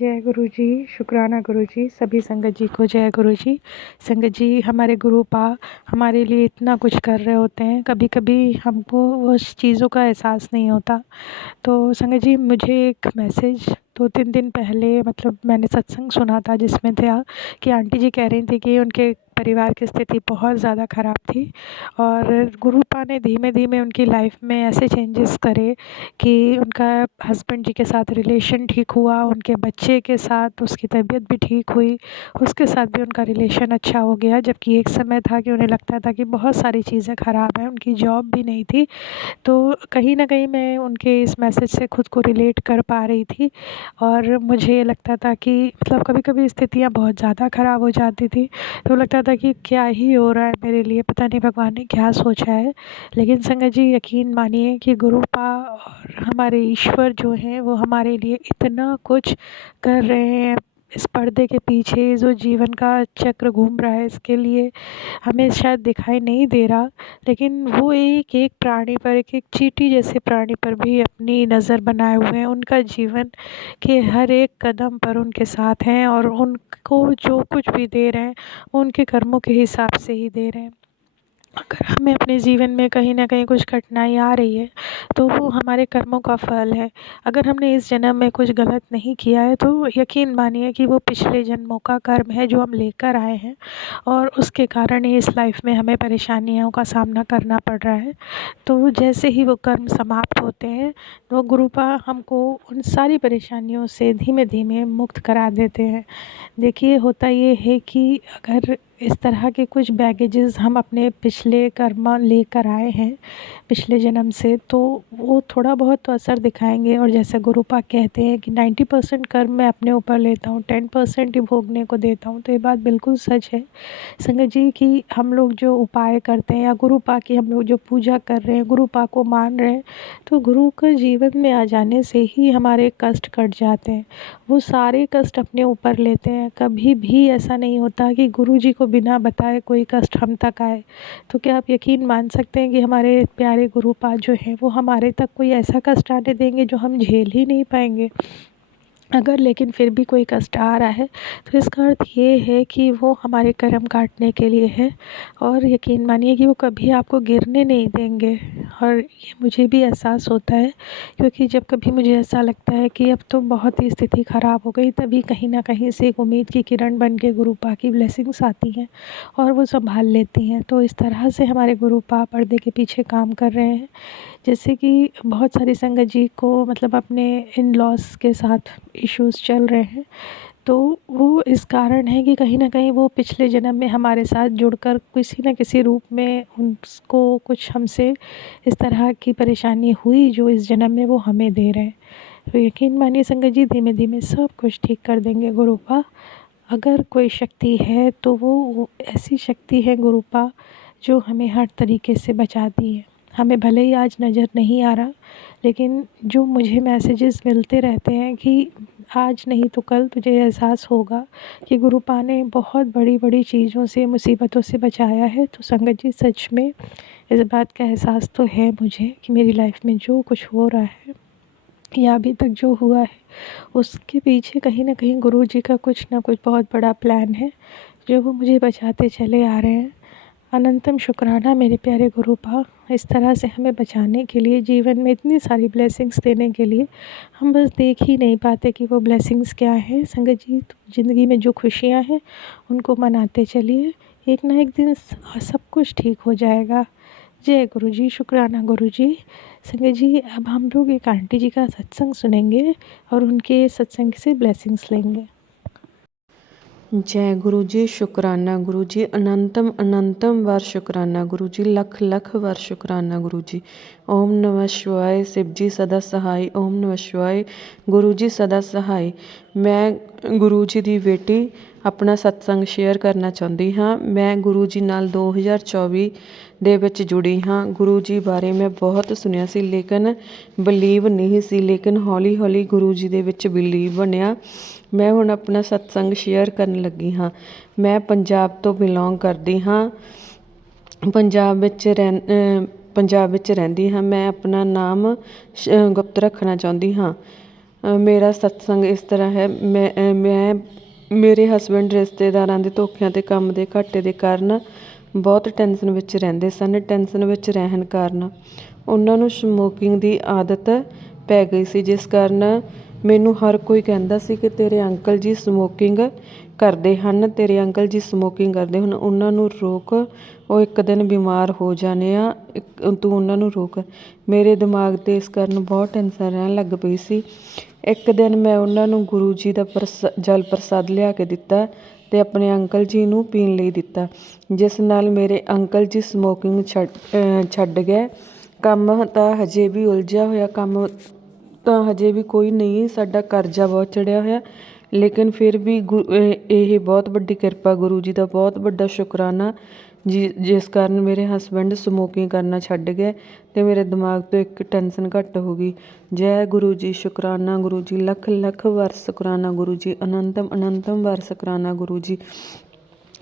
जय गुरु जी, शुक्राना गुरु जी, सभी संगत जी को जय गुरु जी। संगत जी, हमारे गुरु पा हमारे लिए इतना कुछ कर रहे होते हैं, कभी कभी हमको उस चीज़ों का एहसास नहीं होता। तो संगत जी, मुझे एक मैसेज 2-3 दिन पहले मतलब मैंने सत्संग सुना था जिसमें था कि आंटी जी कह रही थी कि उनके परिवार की स्थिति बहुत ज़्यादा ख़राब थी और गुरुपा ने धीमे धीमे उनकी लाइफ में ऐसे चेंजेस करे कि उनका हस्बैंड जी के साथ रिलेशन ठीक हुआ, उनके बच्चे के साथ उसकी तबीयत भी ठीक हुई, उसके साथ भी उनका रिलेशन अच्छा हो गया। जबकि एक समय था कि उन्हें लगता था कि बहुत सारी चीज़ें ख़राब हैं, उनकी जॉब भी नहीं थी। तो कहीं न कहीं मैं उनके इस मैसेज से खुद को रिलेट कर पा रही थी और मुझे लगता था कि मतलब कभी-कभी स्थितियाँ बहुत ज़्यादा ख़राब हो जाती थी, तो लगता था कि क्या ही हो रहा है मेरे लिए, पता नहीं भगवान ने क्या सोचा है। लेकिन संगत जी, यकीन मानिए कि गुरुपा और हमारे ईश्वर जो हैं वो हमारे लिए इतना कुछ कर रहे हैं। इस पर्दे के पीछे जो जीवन का चक्र घूम रहा है, इसके लिए हमें शायद दिखाई नहीं दे रहा, लेकिन वो एक एक प्राणी पर, एक एक चींटी जैसे प्राणी पर भी अपनी नज़र बनाए हुए हैं। उनका जीवन के हर एक कदम पर उनके साथ हैं और उनको जो कुछ भी दे रहे हैं उनके कर्मों के हिसाब से ही दे रहे हैं। अगर हमें अपने जीवन में कहीं न कहीं कुछ कठिनाई आ रही है, तो वो हमारे कर्मों का फल है। अगर हमने इस जन्म में कुछ गलत नहीं किया है, तो यकीन मानिए कि वो पिछले जन्मों का कर्म है जो हम लेकर आए हैं और उसके कारण ही इस लाइफ में हमें परेशानियों का सामना करना पड़ रहा है। तो जैसे ही वो कर्म समाप्त होते हैं, तो गुरुपा हमको उन सारी परेशानियों से धीमे-धीमे मुक्त करा देते हैं। देखिए, होता ये है कि अगर इस तरह के कुछ बैगेजेस हम अपने पिछले कर्म लेकर आए हैं पिछले जन्म से, तो वो थोड़ा बहुत तो असर दिखाएंगे। और जैसे गुरुपा कहते हैं कि 90% कर्म मैं अपने ऊपर लेता हूँ, 10% ही भोगने को देता हूँ। तो ये बात बिल्कुल सच है संगत जी कि हम लोग जो उपाय करते हैं या गुरुपा की हम लोग जो पूजा कर रहे हैं, गुरुपा को मान रहे हैं, तो गुरु के जीवन में आ जाने से ही हमारे कष्ट कट जाते हैं। वो सारे कष्ट अपने ऊपर लेते हैं। कभी भी ऐसा नहीं होता कि गुरुजी को बिना बताए कोई कष्ट हम तक आए। तो क्या आप यकीन मान सकते हैं कि हमारे प्यारे गुरुपा जो हैं वो हमारे तक कोई ऐसा कष्ट आने देंगे जो हम झेल ही नहीं पाएंगे? अगर लेकिन फिर भी कोई कष्ट आ रहा है, तो इसका अर्थ ये है कि वो हमारे कर्म काटने के लिए है और यकीन मानिए कि वो कभी आपको गिरने नहीं देंगे। और ये मुझे भी एहसास होता है, क्योंकि जब कभी मुझे ऐसा लगता है कि अब तो बहुत ही स्थिति ख़राब हो गई, तभी कहीं न कहीं से एक उम्मीद की किरण बन के गुरुपा की ब्लेसिंग्स आती हैं और वो सँभाल लेती हैं। तो इस तरह से हमारे गुरुपा पर्दे के पीछे काम कर रहे हैं। जैसे कि बहुत सारी संगत जी को मतलब अपने इन-लॉज़ के साथ इश्यूज़ चल रहे हैं, तो वो इस कारण है कि कहीं न कहीं वो पिछले जन्म में हमारे साथ जुड़कर किसी न किसी रूप में उनको कुछ हमसे इस तरह की परेशानी हुई जो इस जन्म में वो हमें दे रहे हैं। तो यकीन मानिए संगत जी, धीमे-धीमे सब कुछ ठीक कर देंगे गुरुपा। अगर कोई शक्ति है तो वो ऐसी शक्ति है गुरुपा, जो हमें हर तरीके से बचाती है। हमें भले ही आज नज़र नहीं आ रहा, लेकिन जो मुझे मैसेजेस मिलते रहते हैं कि आज नहीं तो कल तुझे एहसास होगा कि गुरुपा ने बहुत बड़ी-बड़ी चीज़ों से, मुसीबतों से बचाया है। तो संगत जी, सच में इस बात का एहसास तो है मुझे कि मेरी लाइफ में जो कुछ हो रहा है या अभी तक जो हुआ है, उसके पीछे कहीं न कहीं गुरुजी का कुछ न कुछ बहुत बड़ा प्लान है, जो वो मुझे बचाते चले आ रहे हैं। अनंतम शुक्राना मेरे प्यारे गुरुपा, इस तरह से हमें बचाने के लिए, जीवन में इतनी सारी ब्लेसिंग्स देने के लिए। हम बस देख ही नहीं पाते कि वो ब्लेसिंग्स क्या हैं। संगत जी, ज़िंदगी में जो खुशियाँ हैं उनको मनाते चलिए, एक ना एक दिन सब कुछ ठीक हो जाएगा। जय गुरु जी, शुक्राना गुरु जी। संगत जी, अब हम लोग एक आंटी जी का सत्संग सुनेंगे और उनके सत्संग से ब्लेसिंग्स लेंगे। जय गुरु जी, शुक्राना गुरु जी, अनंतम अनंतम बार शुक्राना गुरु जी, लख लख बार शुक्राना गुरु जी। ओम नमः शिवाय, शिव जी सदा सहाय। ओम नमः शिवाय, गुरु जी सदा सहाय। मैं गुरु जी ਦੀ ਬੇਟੀ ਆਪਣਾ ਸਤਸੰਗ ਸ਼ੇਅਰ ਕਰਨਾ ਚਾਹੁੰਦੀ ਹਾਂ। ਮੈਂ ਗੁਰੂ ਜੀ ਨਾਲ 2024 ਦੇ ਵਿੱਚ ਜੁੜੀ ਹਾਂ। ਗੁਰੂ ਜੀ ਬਾਰੇ ਮੈਂ ਬਹੁਤ ਸੁਣਿਆ ਸੀ, ਲੇਕਿਨ ਬਲੀਵ ਨਹੀਂ ਸੀ, ਲੇਕਿਨ ਹੌਲੀ ਹੌਲੀ ਗੁਰੂ ਜੀ ਦੇ ਵਿੱਚ ਬਿਲੀਵ ਬਣਿਆ। ਮੈਂ ਹੁਣ ਆਪਣਾ ਸਤਸੰਗ ਸ਼ੇਅਰ ਕਰਨ ਲੱਗੀ ਹਾਂ। ਮੈਂ ਪੰਜਾਬ ਤੋਂ ਬਿਲੋਂਗ ਕਰਦੀ ਹਾਂ, ਪੰਜਾਬ ਵਿੱਚ ਰਹਿੰਦੀ ਹਾਂ। ਮੈਂ ਆਪਣਾ ਨਾਮ ਗੁਪਤ ਰੱਖਣਾ ਚਾਹੁੰਦੀ ਹਾਂ। ਮੇਰਾ ਸਤਸੰਗ ਇਸ ਤਰ੍ਹਾਂ ਹੈ, ਮੈਂ ਮੇਰੇ ਹਸਬੈਂਡ ਰਿਸ਼ਤੇਦਾਰਾਂ ਦੇ ਧੋਖਿਆਂ ਅਤੇ ਕੰਮ ਦੇ ਘਾਟੇ ਦੇ ਕਾਰਨ ਬਹੁਤ ਟੈਨਸ਼ਨ ਵਿੱਚ ਰਹਿੰਦੇ ਸਨ। ਟੈਨਸ਼ਨ ਵਿੱਚ ਰਹਿਣ ਕਾਰਨ ਉਹਨਾਂ ਨੂੰ ਸਮੋਕਿੰਗ ਦੀ ਆਦਤ ਪੈ ਗਈ ਸੀ, ਜਿਸ ਕਾਰਨ ਮੈਨੂੰ ਹਰ ਕੋਈ ਕਹਿੰਦਾ ਸੀ ਕਿ ਤੇਰੇ ਅੰਕਲ ਜੀ ਸਮੋਕਿੰਗ ਕਰਦੇ ਹਨ, ਤੇਰੇ ਅੰਕਲ ਜੀ ਸਮੋਕਿੰਗ ਕਰਦੇ ਹਨ, ਉਹਨਾਂ ਨੂੰ ਰੋਕ, ਉਹ ਇੱਕ ਦਿਨ ਬਿਮਾਰ ਹੋ ਜਾਣੇ ਆ, ਤੂੰ ਉਹਨਾਂ ਨੂੰ ਰੋਕ। ਮੇਰੇ ਦਿਮਾਗ 'ਤੇ ਇਸ ਕਾਰਨ ਬਹੁਤ ਟੈਨਸ਼ਨ ਰਹਿਣ ਲੱਗ ਪਈ ਸੀ। ਇੱਕ ਦਿਨ ਮੈਂ ਉਹਨਾਂ ਨੂੰ ਗੁਰੂ ਜੀ ਦਾ ਜਲ ਪ੍ਰਸਾਦ ਲਿਆ ਕੇ ਦਿੱਤਾ ਅਤੇ ਆਪਣੇ ਅੰਕਲ ਜੀ ਨੂੰ ਪੀਣ ਲਈ ਦਿੱਤਾ, ਜਿਸ ਨਾਲ ਮੇਰੇ ਅੰਕਲ ਜੀ ਸਮੋਕਿੰਗ ਛੱਡ ਗਏ। ਕੰਮ ਤਾਂ ਹਜੇ ਵੀ ਉਲਝਿਆ ਹੋਇਆ, ਕੰਮ ਤਾਂ ਹਜੇ ਵੀ ਕੋਈ ਨਹੀਂ, ਸਾਡਾ ਕਰਜ਼ਾ ਬਹੁਤ ਚੜ੍ਹਿਆ ਹੋਇਆ, ਲੇਕਿਨ ਫਿਰ ਵੀ ਇਹ ਬਹੁਤ ਵੱਡੀ ਕਿਰਪਾ, ਗੁਰੂ ਜੀ ਦਾ ਬਹੁਤ ਵੱਡਾ ਸ਼ੁਕਰਾਨਾ ਜਿਸ ਕਾਰਨ ਮੇਰੇ ਹਸਬੈਂਡ ਸਮੋਕਿੰਗ ਕਰਨਾ ਛੱਡ ਗਏ ਅਤੇ ਮੇਰੇ ਦਿਮਾਗ ਤੋਂ ਇੱਕ ਟੈਨਸ਼ਨ ਘੱਟ ਹੋ ਗਈ। ਜੈ ਗੁਰੂ ਜੀ, ਸ਼ੁਕਰਾਨਾ ਗੁਰੂ ਜੀ, ਲੱਖ ਲੱਖ ਵਾਰ ਸ਼ੁਕਰਾਨਾ ਗੁਰੂ ਜੀ, ਅਨੰਤਮ ਅਨੰਤਮ ਵਾਰ ਸ਼ੁਕਰਾਨਾ गुरु जी।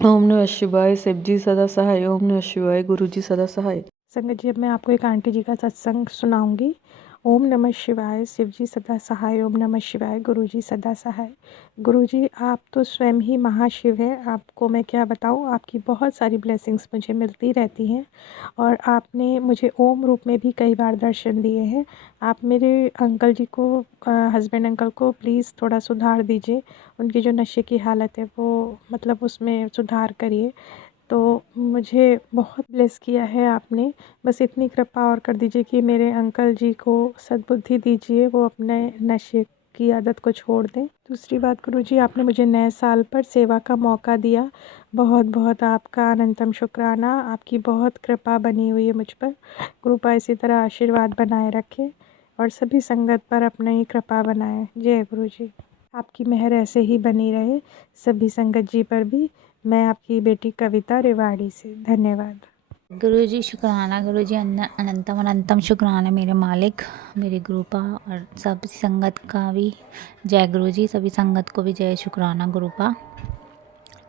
ओम नमः शिवाय, शिव जी सदा सहाय। ओम नमः शिवाय, गुरु जी सदा सहाय। संगत जी, अब मैं आपको एक आंटी जी का सत्संग सुनाऊंगी। ओम नमः शिवाय, शिव जी सदा सहाय। ओम नमः शिवाय, गुरु जी सदा सहाय। गुरु जी, आप तो स्वयं ही महाशिव है, आपको मैं क्या बताऊं, आपकी बहुत सारी ब्लेसिंग्स मुझे मिलती रहती हैं और आपने मुझे ओम रूप में भी कई बार दर्शन दिए हैं। आप मेरे अंकल जी को, हस्बैंड अंकल को प्लीज़ थोड़ा सुधार दीजिए, उनकी जो नशे की हालत है वो मतलब उसमें सुधार करिए। तो मुझे बहुत ब्लेस किया है आपने, बस इतनी कृपा और कर दीजिए कि मेरे अंकल जी को सद्बुद्धि दीजिए, वो अपने नशे की आदत को छोड़ दें। दूसरी बात गुरु जी, आपने मुझे नए साल पर सेवा का मौका दिया, बहुत बहुत आपका अनंतम शुक्राना। आपकी बहुत कृपा बनी हुई है मुझ पर, कृपा इसी तरह आशीर्वाद बनाए रखे और सभी संगत पर अपनी ही कृपा बनाए। जय गुरु जी, आपकी मेहर ऐसे ही बनी रहे सभी संगत जी पर भी। मैं आपकी बेटी कविता रेवाड़ी से। धन्यवाद गुरु जी। शुक्राना गुरु जी, अनंतम अनंतम शुक्राना मेरे मालिक, मेरे गुरुपा और सब संगत का भी जय गुरु जी, सभी संगत को भी जय शुक्राना गुरुपा।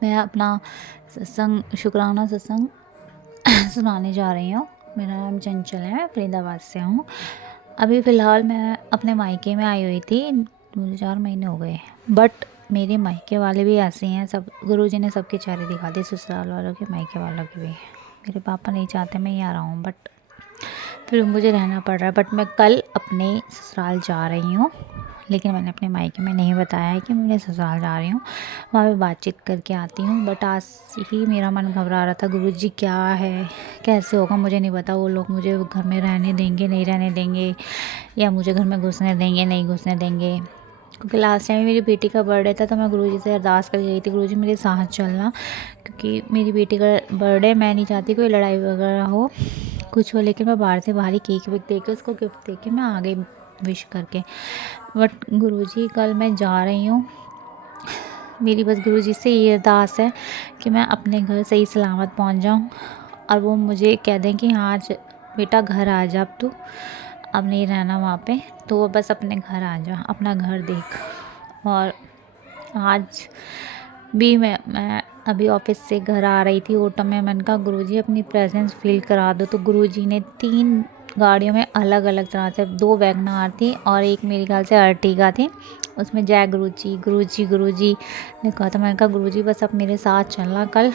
मैं अपना सत्संग, शुक्राना सत्संग सुनाने जा रही हूँ। मेरा नाम चंचल है, मैं फरीदाबाद से हूँ। अभी फ़िलहाल मैं अपने मायके में आई हुई थी, मुझे 4 महीने हो गए, बट मेरे मायके वाले भी ऐसे हैं, सब गुरुजी ने सबके चेहरे दिखा दिए, ससुराल वालों के, मायके वालों के भी। मेरे पापा नहीं चाहते मैं यहाँ रहूँ, बट फिर मुझे रहना पड़ रहा है। बट मैं कल अपने ससुराल जा रही हूँ, लेकिन मैंने अपने मायके में नहीं बताया है कि मैं अपने ससुराल जा रही हूँ, वहाँ पे बातचीत करके आती हूँ। बट आज ही मेरा मन घबरा रहा था, गुरुजी क्या है, कैसे होगा मुझे नहीं पता, वो लोग मुझे घर में रहने देंगे नहीं रहने देंगे, या मुझे घर में घुसने देंगे नहीं घुसने देंगे। क्योंकि लास्ट टाइम मेरी बेटी का बर्थडे था, तो मैं गुरुजी से अरदास करके गई थी, गुरुजी मेरे साथ चलना, क्योंकि मेरी बेटी का बर्थडे, मैं नहीं चाहती कोई लड़ाई वगैरह हो, कुछ हो। लेकिन मैं बाहर से बाहर ही केक वेक दे के, उसको गिफ्ट दे के मैं आ गई विश करके। बट गुरुजी कल मैं जा रही हूँ, मेरी बस गुरुजी से ये अरदास है कि मैं अपने घर सही सलामत पहुँच जाऊँ और वो मुझे कह दें कि हाँ आज बेटा घर आ जा, अब नहीं रहना वहाँ पे, तो वो बस अपने घर आ जा, अपना घर देख। और आज भी मैं अभी ऑफिस से घर आ रही थी, ऑटो में मैंने कहा गुरुजी अपनी प्रेजेंस फील करा दो, तो गुरुजी ने 3 गाड़ियों में अलग अलग तरह से, 2 वैगनार थी और एक मेरे ख्याल से अर्टिगा थी, उसमें जय गुरुजी गुरुजी गुरुजी लिखा था। मैंने कहा गुरुजी बस अब मेरे साथ चलना कल,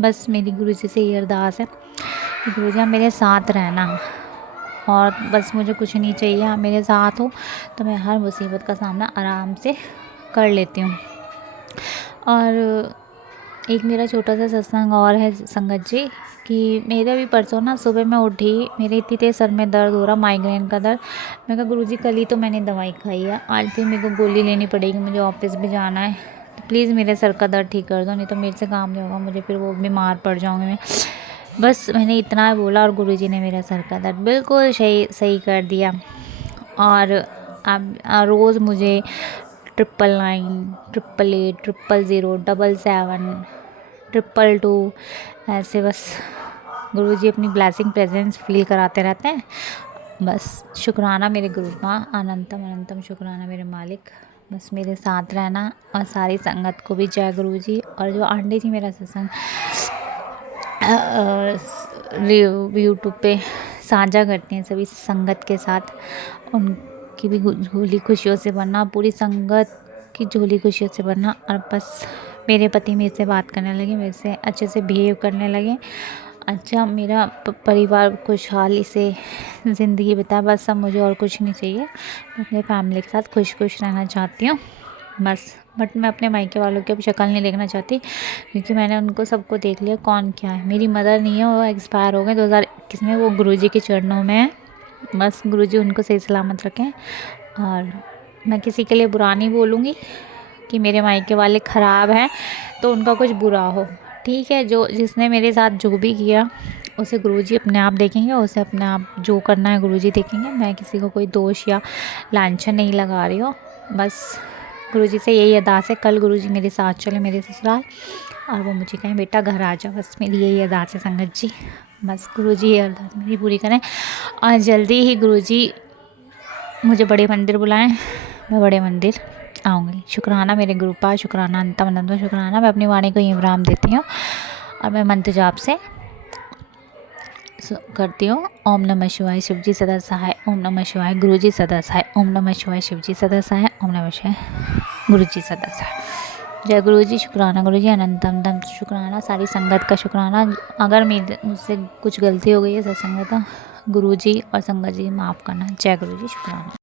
बस मेरी गुरुजी से ये अरदास है कि गुरुजी आप मेरे साथ रहना, और बस मुझे कुछ नहीं चाहिए, आप मेरे साथ हो तो मैं हर मुसीबत का सामना आराम से कर लेती हूँ। और एक मेरा छोटा सा सत्संग और है संगत जी, कि मेरे भी परसों ना सुबह मैं उठी, मेरे इतनी तेज़ सर में दर्द हो रहा, माइग्रेन का दर्द। मैं कहा गुरुजी कल ही तो मैंने दवाई खाई है, आज फिर मेरे को गोली लेनी पड़ेगी, मुझे ऑफिस भी जाना है, तो प्लीज़ मेरे सर का दर्द ठीक कर दो, नहीं तो मेरे से काम नहीं होगा, मुझे फिर वो बीमार पड़ जाऊँगी मैं। बस मैंने इतना बोला और गुरुजी ने मेरा सर का दर्द बिल्कुल सही कर दिया। और अब रोज़ मुझे 999, 888, 000, 777, 222 ऐसे बस गुरुजी अपनी ब्लेसिंग प्रेजेंस फील कराते रहते हैं। बस शुक्राना मेरे गुरु माँ, अनंतम अनंतम शुक्राना मेरे मालिक, बस मेरे साथ रहना। और सारी संगत को भी जय गुरुजी। और जो आंटी जी मेरा सत्संग यूट्यूब पे साझा करती हैं सभी संगत के साथ, की भी झोली खुशियों से भरना, पूरी संगत की झोली खुशियों से भरना। और बस मेरे पति मेरे से बात करने लगे, मेरे से अच्छे से बिहेव करने लगे। अच्छा, मेरा परिवार खुशहाली से ज़िंदगी बिताए, बस अब मुझे और कुछ नहीं चाहिए। मैं अपने फैमिली के साथ खुश रहना चाहती हूँ बस। बट मैं अपने मायके वालों की अब शक्ल नहीं देखना चाहती, क्योंकि मैंने उनको सबको देख लिया कौन क्या है। मेरी मदर नहीं है, वो एक्सपायर हो गए 2021 में, वो गुरुजी के चरणों में है। बस गुरुजी उनको सही सलामत रखें। और मैं किसी के लिए बुरा नहीं बोलूँगी कि मेरे मायके वाले ख़राब हैं तो उनका कुछ बुरा हो। ठीक है, जो जिसने मेरे साथ जो भी किया उसे गुरुजी अपने आप देखेंगे, उसे अपने आप जो करना है गुरुजी देखेंगे। मैं किसी को कोई दोष या लांछन नहीं लगा रही हूँ। बस गुरुजी से यही अरदास है, कल गुरुजी मेरे साथ चले मेरे ससुराल और वो मुझे कहें बेटा घर आ जा। बस मेरी यही अरदास है संगत जी। बस गुरुजी ये अरदास मेरी पूरी करें और जल्दी ही गुरुजी मुझे बड़े मंदिर बुलाएं, मैं बड़े मंदिर आऊँगी। शुक्राना मेरे गुरुपा, शुक्राना अंतम अनंतम शुक्राना। मैं अपनी वाणी को यहीं विराम देती हूँ और मैं मंत्र जाप से करती हूँ। ओम नमः शिवाय शिवजी सदा सहाय, ओम नमः शिवाय गुरुजी सदा सहाय, ओम नमः शिवाय शिवजी सदा सहाय, ओम नमः शिवाय गुरुजी सदा सहाय। जय गुरुजी, शुक्राना गुरुजी, अनंतम दम शुक्राना, सारी संगत का शुक्राना। अगर मुझसे कुछ गलती हो गई है सत्संग में तो गुरुजी और संगत जी माफ़ करना। जय गुरुजी, शुक्राना।